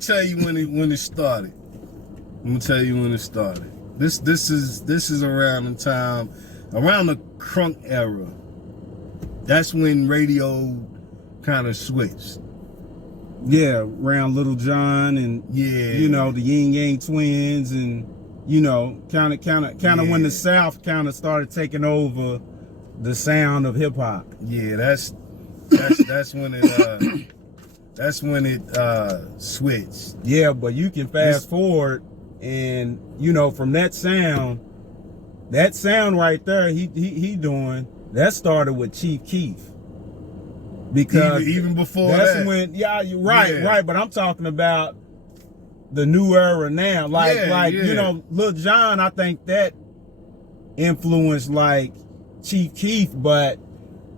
tell you when it started. I'm gonna tell you when it started. This is around the time, around the crunk era. That's when radio kind of switched. Yeah, around Little John and you know, the Yin Yang Twins, and you know, kind of when the South kind of started taking over the sound of hip hop. Yeah, that's when it switched. Yeah, but you can fast forward, and you know, from that sound right there, he doing that started with Chief Keef. Because even before that's when, you're right. But I'm talking about the new era now. You know, Lil Jon, I think that influenced like Chief Keef, but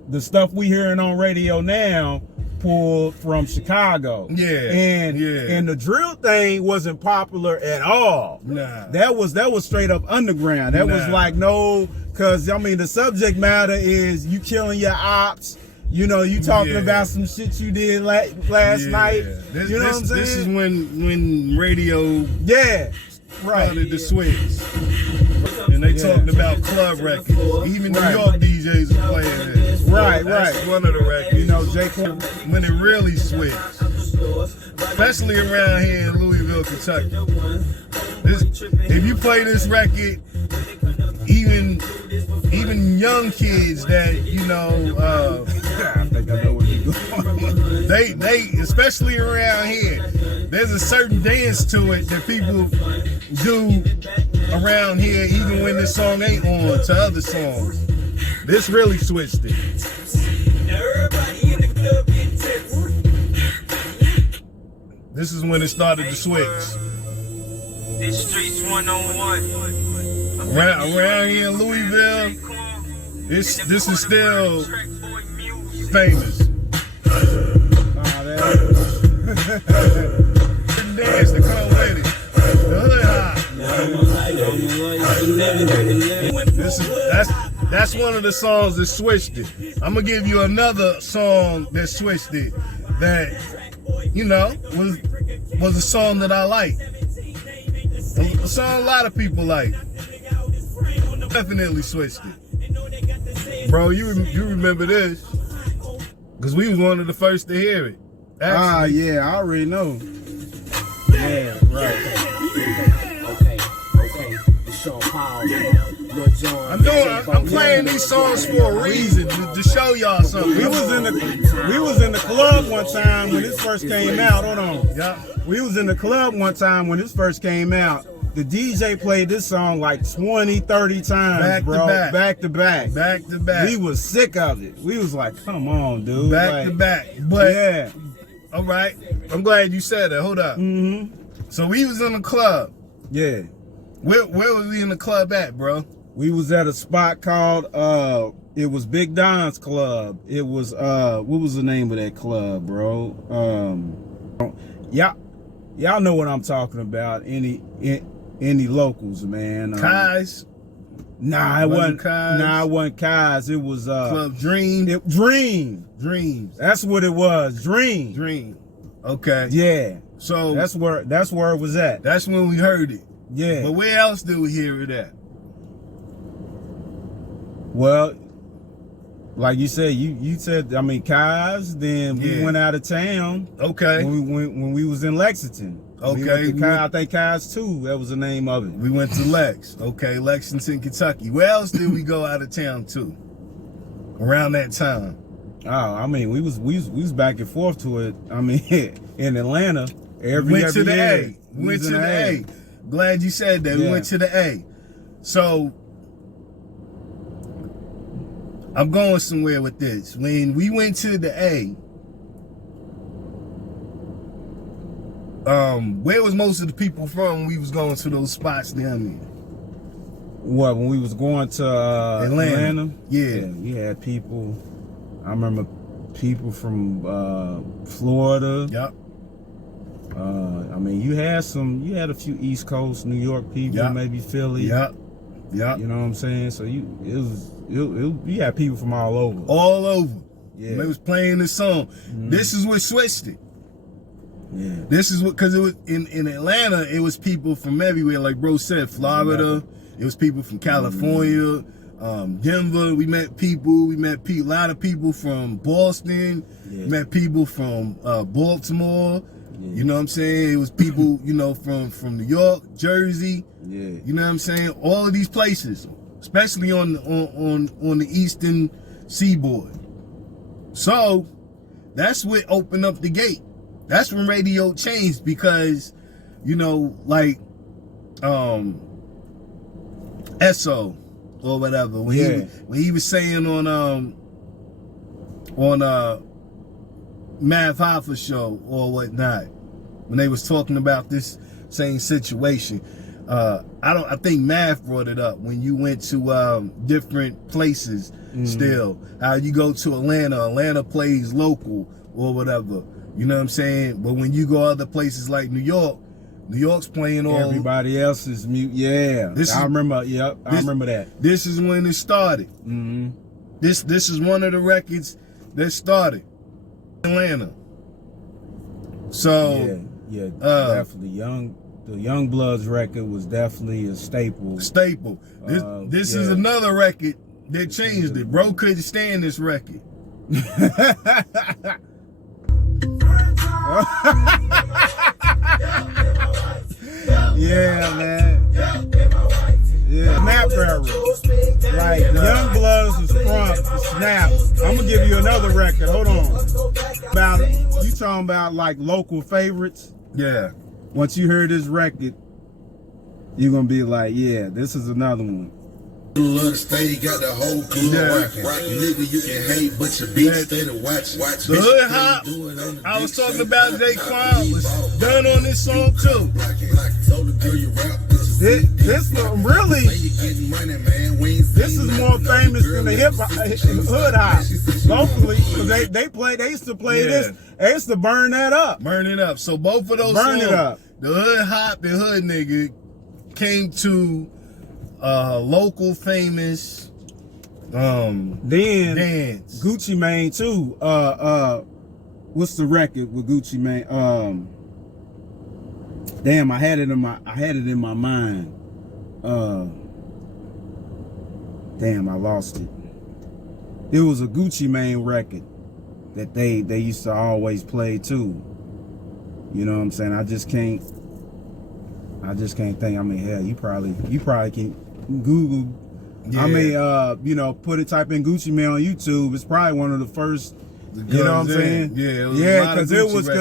the stuff we hearing on radio now pulled from Chicago. And the drill thing wasn't popular at all. Nah. That was straight up underground. That was like, no, cause I mean the subject matter is you killing your ops. You know, you talking about some shit you did last night. You know what I'm saying? This is when radio started to switch. And they talking about club records. Even New York DJs are playing this. That's one of the records. You know, J. Cole. When it really switched. Especially around here in Louisville, Kentucky. If you play this record, even young kids that, you know, I think I know where you're going. they especially around here, there's a certain dance to it that people do around here, even when this song ain't on to other songs. This really switched it. This is when it started to switch. This streets 101. Around here in Louisville, this is still famous. Dance to come with it. The hood hop. That's one of the songs that switched it. I'm gonna give you another song that switched it. That, you know, was a song that I like. A song a lot of people like. Definitely switched it. Bro, you remember this? Because we was one of the first to hear it. Actually. Yeah, I already know. Yeah, right. I'm playing these songs for a reason, to show y'all something. We was in the club one time when this first came out. Hold on. Yeah. We was in the club one time when this first came out. The DJ played this song like 20, 30 times, back to back. We was sick of it. We was like, come on, dude. Back to back. But all right. I'm glad you said that. Hold up. So we was in the club. Yeah. Where was we in the club at, bro? We was at a spot called it was Big Don's Club. It was what was the name of that club, bro? Y'all know what I'm talking about. Any locals, man. Kai's? Nah, it wasn't Kai's. Nah, it wasn't Kai's. It was Club Dream. Dreams. That's what it was. Dream. Dream. Okay. Yeah. So that's where it was at. That's when we heard it. Yeah. But where else did we hear it at? Well, like you said, you said, I mean, Kai's. Then we went out of town. Okay. When we was in Lexington. Okay. I think Kai's 2. That was the name of it. We went to Lex. Okay, Lexington, Kentucky. Where else did we go out of town to? Around that time. Oh, I mean, we was back and forth to it. I mean, in Atlanta, we went to the year. A. We went to the A. Glad you said that. We went to the A. So I'm going somewhere with this. When we went to the A, where was most of the people from when we was going to those spots down there? What, when we was going to Atlanta? Yeah. We had people, I remember people from Florida. Yep. I mean, you had a few East Coast, New York people, maybe Philly. Yep. You know what I'm saying? So you had people from all over. All over. Yeah. They was playing this song. This is what switched it. Yeah. This is what, because it was in Atlanta, it was people from everywhere, like bro said, Florida. It was people from California, Denver. We met a lot of people from Boston. Yeah. Met people from Baltimore. Yeah. You know what I'm saying? It was people, you know, from New York, Jersey. Yeah. You know what I'm saying? All of these places, especially on the eastern seaboard. So that's what opened up the gate. That's when radio changed, because, you know, like Esso or whatever, when he was saying on Math Hoffa show or whatnot, when they was talking about this same situation. I think Math brought it up when you went to different places. Still, how you go to Atlanta plays local or whatever. You know what I'm saying? But when you go other places like New York's playing all everybody else's mute. Yeah, I remember. Yep, I remember that. This is when it started. This is one of the records that started in Atlanta. So yeah, definitely the Young Bloods record was definitely a staple. This is another record that changed it. Bro couldn't stand this record. Yeah, man. Yeah, Snap era. Like, Young Bloods was from Snap. I'm gonna give you another record. Hold on. You talking about like local favorites? Yeah. Once you hear this record, you're gonna be like, yeah, this is another one. Love the stage, got the whole club rocking. Nigga, you can hate, but your bitch steady watch. The hood hop I was talking about, Daquan, was done on this song too. This really, this is more famous than the hood hop locally, because they used to play this. They used to burn that up. Burn it up. So both of those songs, the hood hop and hood nigga, came to local famous then dance. Gucci Mane too. What's the record with Gucci Mane? Damn, I had it in my mind. Damn, I lost it. It was a Gucci Mane record that they used to always play too. You know what I'm saying? I just can't think. I mean, hell, you probably can Google. Yeah. I mean, you know, type in Gucci Mane on YouTube. It's probably one of the first. You know what I'm saying? Yeah, because it was one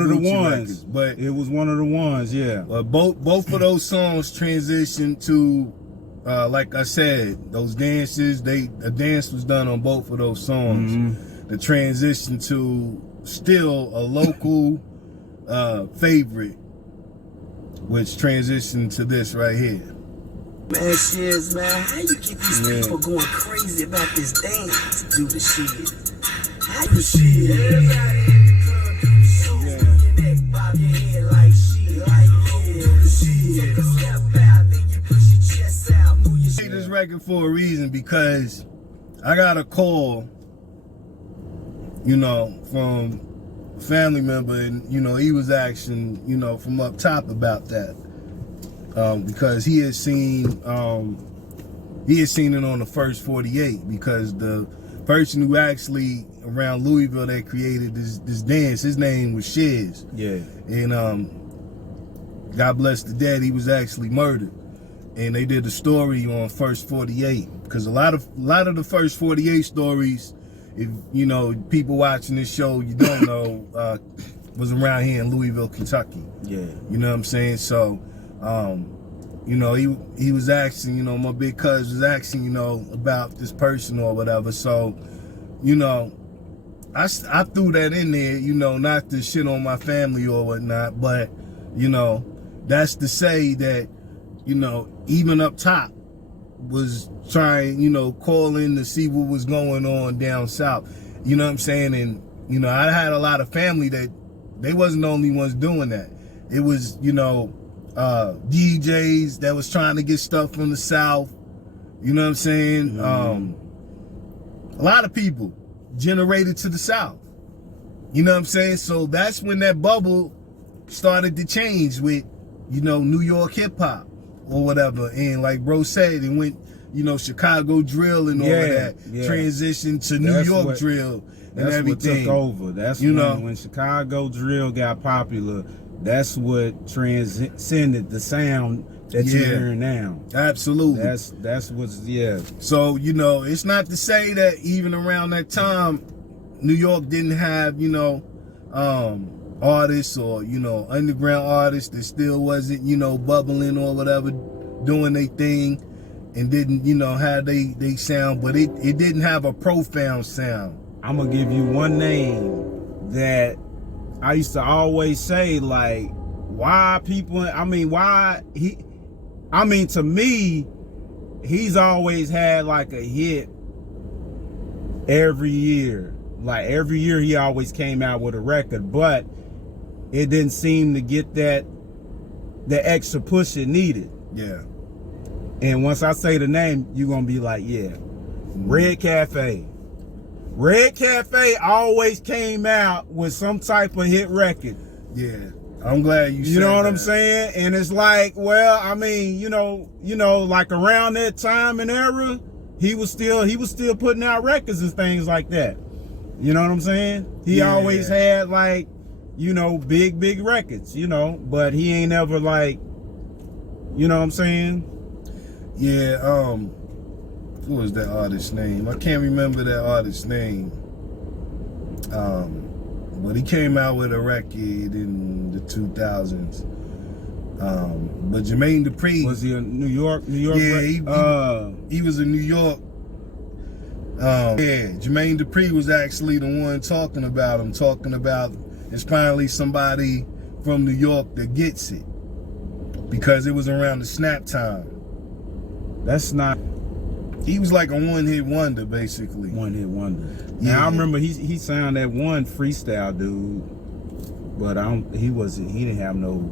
of the ones. But it was one of the ones. Yeah. But both of those songs transitioned to, like I said, those dances. A dance was done on both of those songs. The transition to still a local favorite, which transitioned to this right here. Man, shiz, man, how you get these people going crazy about this dance? Do the shit. How you shit? Everybody in the club do the shit. Your neck, bob your head like shit. Like do the shit. Take a step out, then you push your chest out. Move your shit. I made this record for a reason, because I got a call, you know, from a family member, and you know, he was asking, you know, from up top about that. Because he had seen it on the first 48, because the person who actually around Louisville that created this dance, his name was Shiz. Yeah. And God bless the dead, he was actually murdered. And they did a story on first 48, because a lot of the first 48 stories, if you know, people watching this show, you don't know, was around here in Louisville, Kentucky. Yeah. You know what I'm saying? So you know, he was asking, you know, my big cousin was asking, you know, about this person or whatever. So, you know, I threw that in there, you know, not to shit on my family or whatnot, but, you know, that's to say that, you know, even up top was trying, you know, calling to see what was going on down south. You know what I'm saying? And, you know, I had a lot of family that they wasn't the only ones doing that. It was, you know, DJs that was trying to get stuff from the south. You know what I'm saying? A lot of people generated to the south. You know what I'm saying? So that's when that bubble started to change with, you know, New York hip hop or whatever. And like bro said, it went, you know, Chicago drill and all of that. Transition to New York drill and everything. What took over. That's when Chicago drill got popular. That's what transcended the sound that you're hearing now. Absolutely. That's what's So, you know, it's not to say that even around that time, New York didn't have, you know, artists or, you know, underground artists that still wasn't, you know, bubbling or whatever, doing their thing and didn't, you know, have they sound, but it didn't have a profound sound. I'm gonna give you one name that I used to always say, like, to me, he's always had like a hit every year. Like every year he always came out with a record, but it didn't seem to get the extra push it needed. Yeah. And once I say the name, you're gonna be like, yeah. Red Cafe. Red Cafe always came out with some type of hit record. Yeah. I'm glad you said that. You know what I'm saying? And it's like, well, I mean, you know, like around that time and era, he was still putting out records and things like that. You know what I'm saying? He always had like, you know, big records, you know, but he ain't ever like, you know what I'm saying? Yeah, what was that artist's name? I can't remember that artist's name. But he came out with a record in the 2000s. But Jermaine Dupri, was he a New York? Yeah, he was in New York. Jermaine Dupri was actually the one talking about him, talking about it's finally somebody from New York that gets it, because it was around the snap time. That's not. He was like a one-hit wonder, basically. One-hit wonder. Yeah, now, I remember he sounded that one freestyle dude, but he didn't have no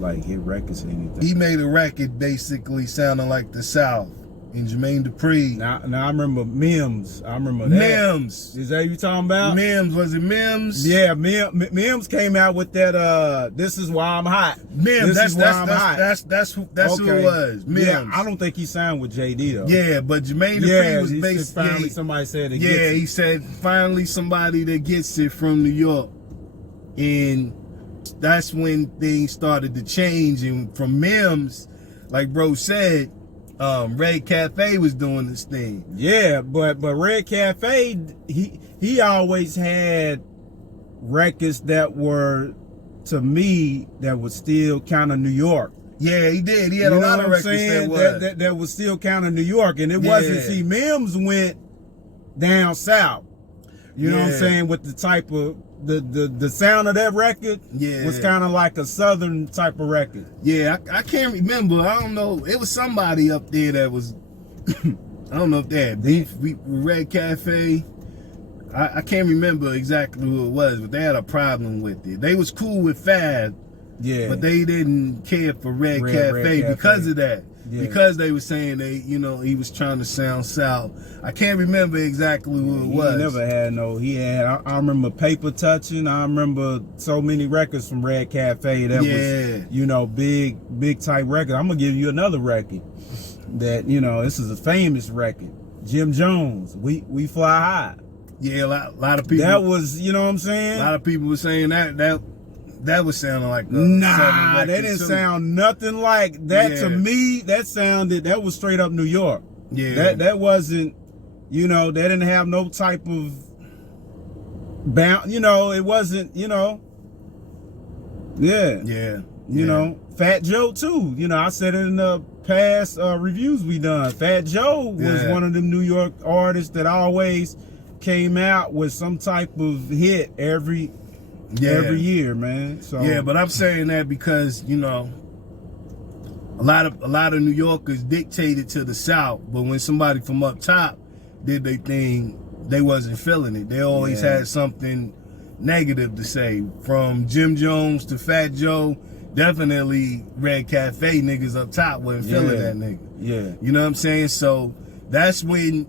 like hit records or anything. He made a record basically sounding like the South. And Jermaine Dupri. Now I remember Mims. I remember that. Mims. Is that you talking about? Mims. Was it Mims? Yeah, Mims came out with that. This is why I'm hot. Mims. That's who it was. Mims. Yeah, I don't think he signed with JD though. Yeah, but Jermaine Dupri was basically. Finally, somebody said it. Yeah, he said finally somebody that gets it from New York, and that's when things started to change. And from Mims, like bro said, Red Cafe was doing this thing. Yeah, but Red Cafe, he always had records that were, to me, that was still kind of New York. Yeah, he did. He had a lot of records that was still kind of New York, and it wasn't. See, Mims went down south. You know what I'm saying? With the type of the sound of that record was kind of like a southern type of record. Yeah, I can't remember. I don't know. It was somebody up there that was. I don't know if they had beef with Red Cafe. I can't remember exactly who it was, but they had a problem with it. They was cool with Fab, but they didn't care for Red Cafe because of that. Yeah. Because they were saying he was trying to sound South. I can't remember exactly who it was. He never had I remember Paper Touching. I remember so many records from Red Cafe that was, big type record. I'm gonna give you another record that, this is a famous record. Jim Jones, We Fly High. Yeah, a lot of people. That was, you know what I'm saying? A lot of people were saying that was sounding like that didn't sound nothing like that. To me, that was straight up New York. Yeah, that wasn't, they didn't have no type of bound. It wasn't. Fat Joe too. I said it in the past reviews we done. Fat Joe was one of them New York artists that always came out with some type of hit every year, man. So but I'm saying that because a lot of New Yorkers dictated to the South, but when somebody from up top did their thing, they wasn't feeling it. They always had something negative to say. From Jim Jones to Fat Joe, definitely Red Cafe niggas up top wasn't feeling that nigga. Yeah, you know what I'm saying? So that's when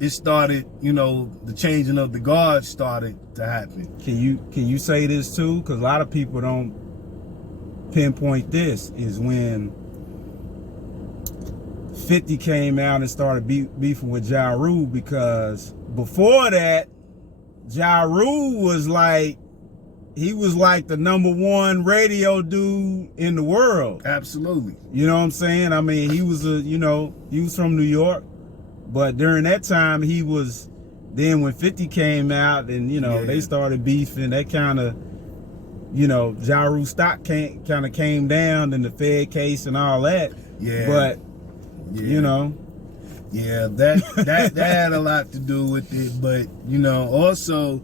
it started, you know, the changing of the guard started to happen. Can you say this too? Because a lot of people don't pinpoint this, is when 50 came out and started beefing with Ja Rule, because before that, Ja Rule was like, he was like the #1 radio dude in the world. Absolutely. You know what I'm saying? I mean, he was he was from New York, but during that time he was, then when 50 came out and, you know, they started beefing, that kind of, you know, Ja Rule stock kind of came down in the Fed case and all that. Yeah. But, you know. Yeah, that had a lot to do with it. But, you know, also,